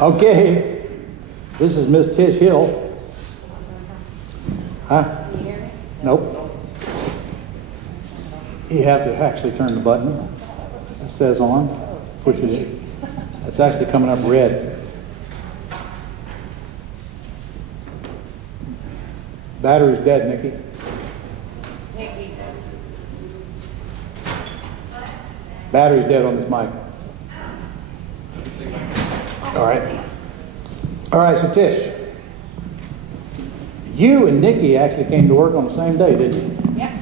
Okay, this is Miss Tish Hill. Huh? Can you hear me? Nope. You have to actually turn the button. It says on. Push it in. It's actually coming up red. Battery's dead, Nikki. Nikki. Battery's dead on this mic. All right. All right, so Tish, you and Nikki actually came to work on the same day, didn't you? Yeah.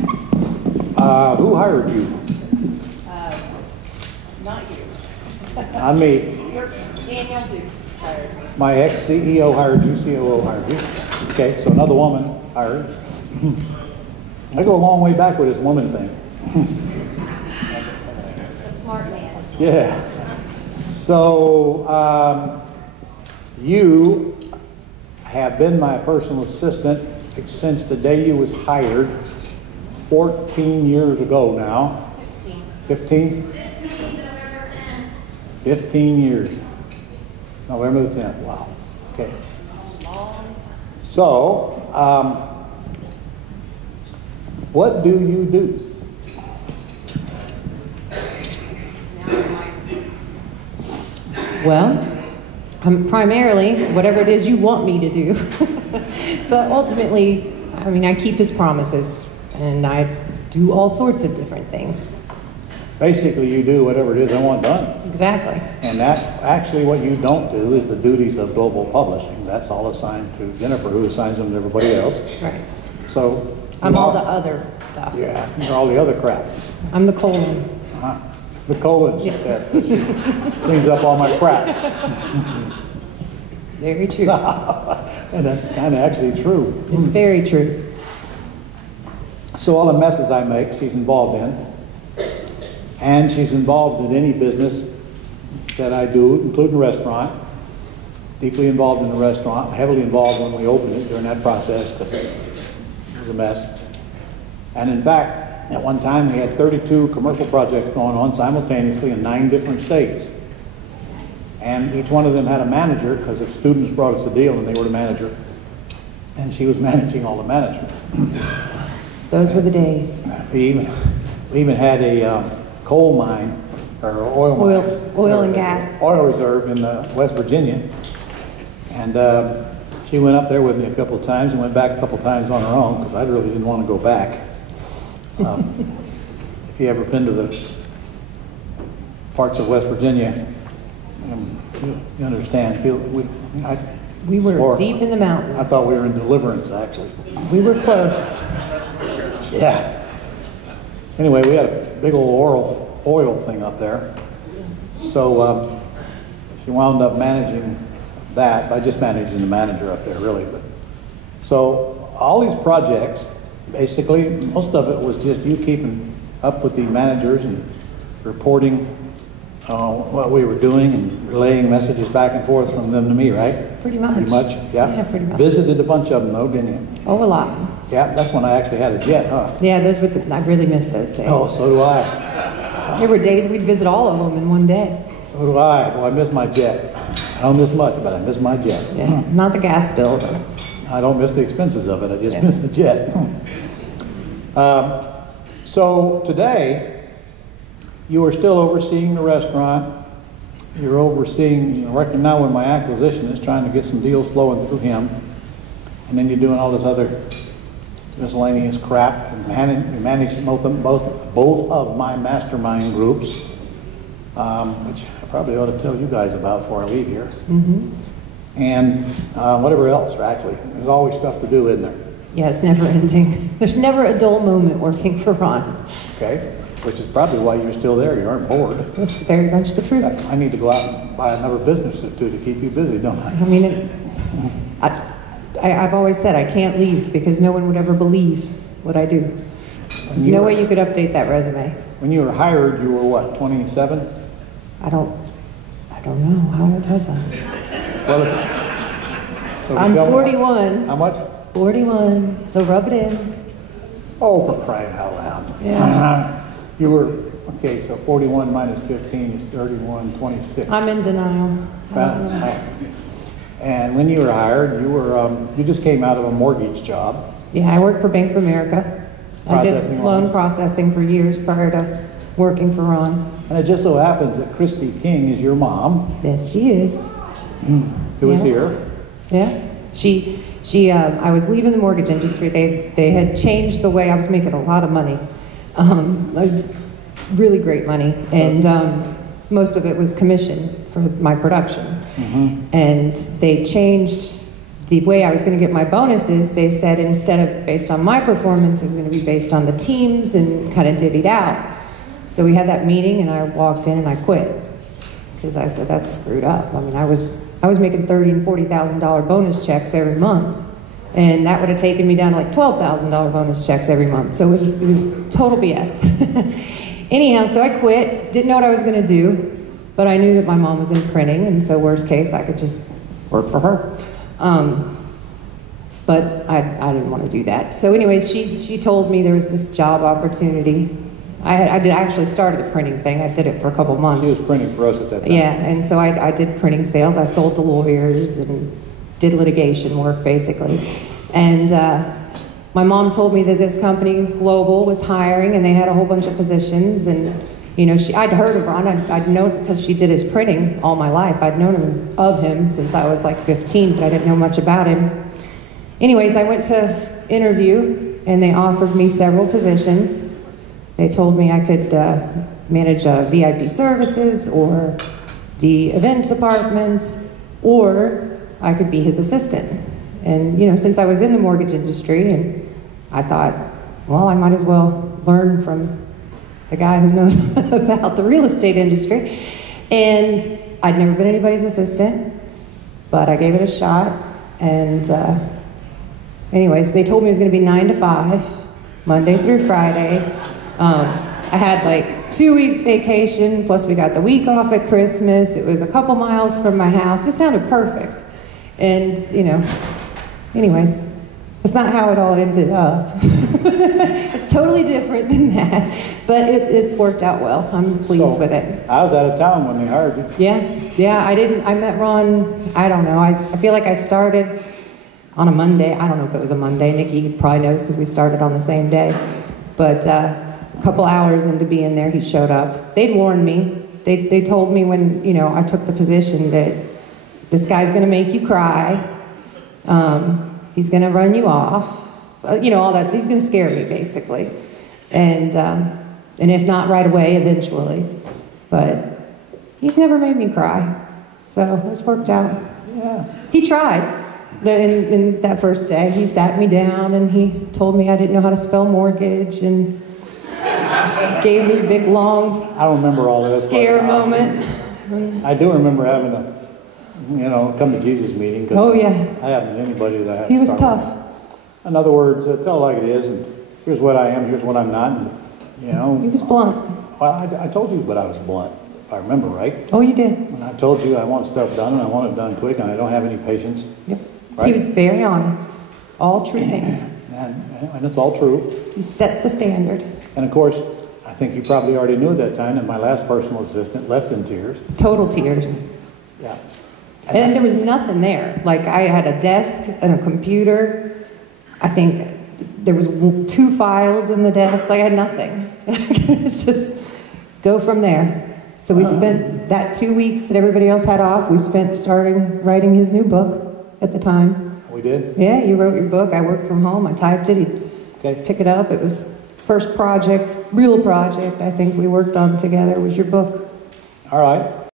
Who hired you? Not you. Not me. Your Danielle Dukes hired me. My ex-CEO hired you, COO hired you. Okay, so another woman hired. I go a long way back with this woman thing. A smart man. Yeah. So, you have been my personal assistant since the day you was hired 14 years ago now. 15? 15 years. November the 10th. Wow. Okay. So, what do you do? Well, primarily, whatever it is you want me to do. But ultimately, I mean, I keep his promises, and I do all sorts of different things. Basically, you do whatever it is I want done. Exactly. And that, actually, what you don't do is the duties of global publishing. That's all assigned to Jennifer, who assigns them to everybody else. Right. So, I'm all the other stuff. yeah, you're all the other crap. I'm the colon. Uh-huh. The colon, she says, 'cause she cleans up all my crap. Very true. And that's kind of actually true. It's very true. So all the messes I make, she's involved in. And she's involved in any business that I do, including the restaurant. Deeply involved in the restaurant, heavily involved when we opened it during that process because it was a mess. And in fact, at one time we had 32 commercial projects going on simultaneously in 9 different states. And each one of them had a manager because the students brought us a deal and they were the manager. And she was managing all the managers. Those were the days. We even had a coal mine, or oil mine. Oil and gas. Oil reserve in West Virginia. And she went up there with me a couple of times and went back a couple of times on her own because I really didn't want to go back. If you ever been to the parts of West Virginia, you understand. We were deep in the mountains. I thought we were in Deliverance, actually. We were close. Yeah. Anyway, we had a big old oil thing up there. So she wound up managing that by just managing the manager up there, really. But so all these projects, basically, most of it was just you keeping up with the managers and reporting what we were doing and relaying messages back and forth from them to me, right? Pretty much. Pretty much, yeah. Yeah, pretty much. Visited a bunch of them, though, didn't you? Oh, a lot. Yeah, that's when I actually had a jet, huh? Yeah, those were I really miss those days. Oh, so do I. There were days we'd visit all of them in one day. So do I. Well, I miss my jet. I don't miss much, but I miss my jet. Yeah, not the gas bill, though. I don't miss the expenses of it. I just miss the jet. So today, you are still overseeing the restaurant. You're overseeing, working now with my acquisition is trying to get some deals flowing through him. And then you're doing all this other miscellaneous crap. You manage both of my mastermind groups, which I probably ought to tell you guys about before I leave here. Mm-hmm. And whatever else, actually. There's always stuff to do, isn't there? Yeah, it's never ending. There's never a dull moment working for Ron. Okay, which is probably why you're still there. You aren't bored. That's very much the truth. I need to go out and buy another business or two to keep you busy, don't I? I mean, I've always said I can't leave because no one would ever believe what I do. There's no way you could update that resume. When you were hired, you were what, 27? I don't know. How old was I? Well, so I'm tell me 41. How much? 41. So rub it in. Oh, for crying out loud. Yeah. You were, so 41 minus 15 is 31, 26. I'm in denial. I don't know. when you were hired, you just came out of a mortgage job. Yeah, I worked for Bank of America. I did Processing loan loans. processing for years prior to working for Ron. And it just so happens that Christy King is your mom, Yes, she is. who is Yeah. here. Yeah. I was leaving the mortgage industry. They had changed the way I was making a lot of money. I was really great money, and most of it was commission for my production. And they changed the way I was going to get my bonuses. They said instead of based on my performance, it was going to be based on the teams and kind of divvied out. So we had that meeting, and I walked in and I quit because I said that's screwed up. I mean, I was making $30,000 and $40,000 bonus checks every month, and that would have taken me down to like $12,000 bonus checks every month. So it was total BS. Anyhow, so I quit. Didn't know what I was going to do, but I knew that my mom was in printing, and so worst case, I could just work for her. But I didn't want to do that. So anyways, she told me there was this job opportunity. I did actually started the printing thing. I did it for a couple months. She was printing for us at that time. Yeah, and so I did printing sales. I sold to lawyers and did litigation work, basically. And my mom told me that this company, Global, was hiring, and they had a whole bunch of positions. And you know, I'd heard of Ron. I'd known because she did his printing all my life. I'd known of him since I was like 15, but I didn't know much about him. Anyways, I went to interview, and they offered me several positions. They told me I could manage VIP services or the event department, or I could be his assistant. And you know, since I was in the mortgage industry, and I thought, well, I might as well learn from the guy who knows about the real estate industry. And I'd never been anybody's assistant, but I gave it a shot. And anyways, they told me it was going to be 9 to 5, Monday through Friday. I had like 2 weeks vacation, plus we got the week off at Christmas. It was a couple miles from my house. It sounded perfect. And, you know, anyways, it's not how it all ended up. It's totally different than that. But it's worked out well. I'm pleased with it. I was out of town when they hired you. Yeah, I met Ron, I don't know. I feel like I started on a Monday. I don't know if it was a Monday. Nikki probably knows because we started on the same day. But a couple hours into being there, he showed up. They'd warned me. They told me when, you know, I took the position that this guy's going to make you cry. He's going to run you off. You know, all that. So he's going to scare me, basically. And if not right away, eventually. But he's never made me cry. So it's worked out. Yeah. He tried. In that first day, he sat me down and he told me I didn't know how to spell mortgage and gave me a big, long I don't remember all of this. scare moment. I do remember having a, you know, come to Jesus meeting. 'Cause Oh, yeah. I haven't been anybody that I have He was to talk tough. with. In other words, tell it like it is, and here's what I am, here's what I'm not, and, you know. He was blunt. Well, I told you, but I was blunt, if I remember right. Oh, you did. And I told you I want stuff done, and I want it done quick, and I don't have any patience. Yep. Right? He was very honest. All true things. And it's all true. He set the standard. And of course, I think you probably already knew at that time that my last personal assistant left in tears. Total tears. Yeah. And there was nothing there. Like, I had a desk and a computer. I think there was 2 files in the desk. Like, I had nothing. It's just go from there. So we spent that 2 weeks that everybody else had off, we spent starting writing his new book at the time. We did? Yeah, you wrote your book. I worked from home. I typed it. He'd Okay. pick it up. It was first project, real project I think we worked on together was your book. All right.